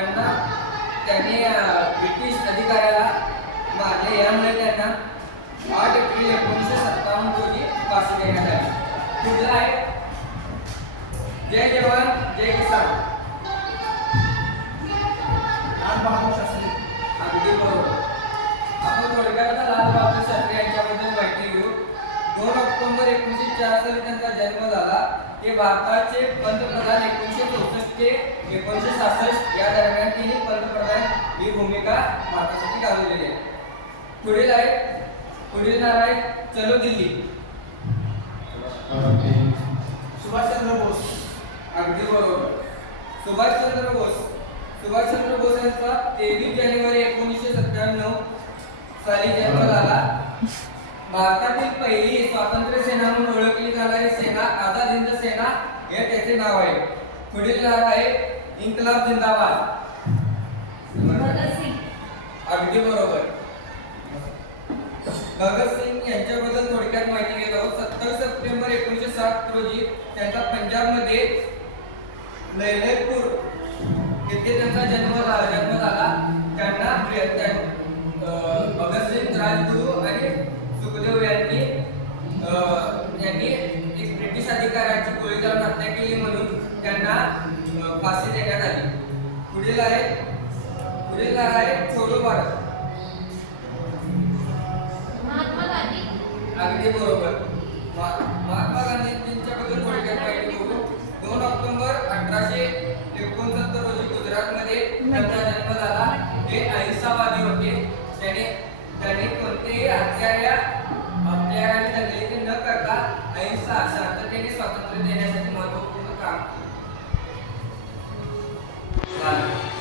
त्यांना त्यांनी ब्रिटिश अधिकाऱ्याला मारले. यामुळे त्यांना आठ एप्रिल एकोणीसशे सत्तावन्न रोजी फाशी देण्यात आली. पुढला आहे जय जवान जय किसान. लाल बहादूर शास्त्री. अगदी बरोबर. आपण थोडक्यात आता लाल बहादूर शास्त्री यांच्याबद्दल माहिती घेऊ. दोन ऑक्टोबर एकोणीसशे चार साली त्यांचा जन्म झाला. ते भारताचे पंतप्रधान एकोणीसशे चौसष्ट ते एकोणीसशे सहासष्ट या भूमिका भारतासाठी गाजवलेली आहे. पुढील आहे पुढील नाव आहे चलो दिल्ली. सुभाषचंद्र बोस. अगदी बरोबर. सुभाषचंद्र बोस. सुभाषचंद्र बोस यांचा तेवीस जानेवारी एकोणीसशे सत्त्याण्णव साली जन्म झाला. भारतातील पहिली स्वातंत्र्य सेना म्हणून ओळखली जाणारी सेना आझाद हिंद सेना हे त्याचे नाव आहे. पुढील नाव आहे इन्कलाब जिंदाबाद. अगदी बरोबर. भगतसिंग यांच्याबद्दल थोडक्यात माहिती घेत आहोत. सत्तर सप्टेंबर एकोणीसशे सात रोजी त्यांचा पंजाबमध्ये लैलपूर येथे त्यांचा जन्म जन्म झाला. त्यांना प्रिय- भगतसिंग राजगुरू आणि सुखदेव यांनी अं, यांनी एक ब्रिटिश अधिकाऱ्यांची गोळी जाऊन हत्या केली म्हणून त्यांना फाशी देण्यात आली. पुढील आहे पुढील आहे छोडो भारत महात्मा गांधी. अगदी बरोबर. महात्मा थोडक्यात माहिती बघू. दोन ऑक्टोबर अठराशे एकोणसत्तर रोजी गुजरातमध्ये त्यांचा जन्म झाला. अहिंसावादी होते. त्याने त्याने कोणतेही हत्याऱ्या दंगली न करता अहिंसा शांततेने स्वातंत्र्य देण्यासाठी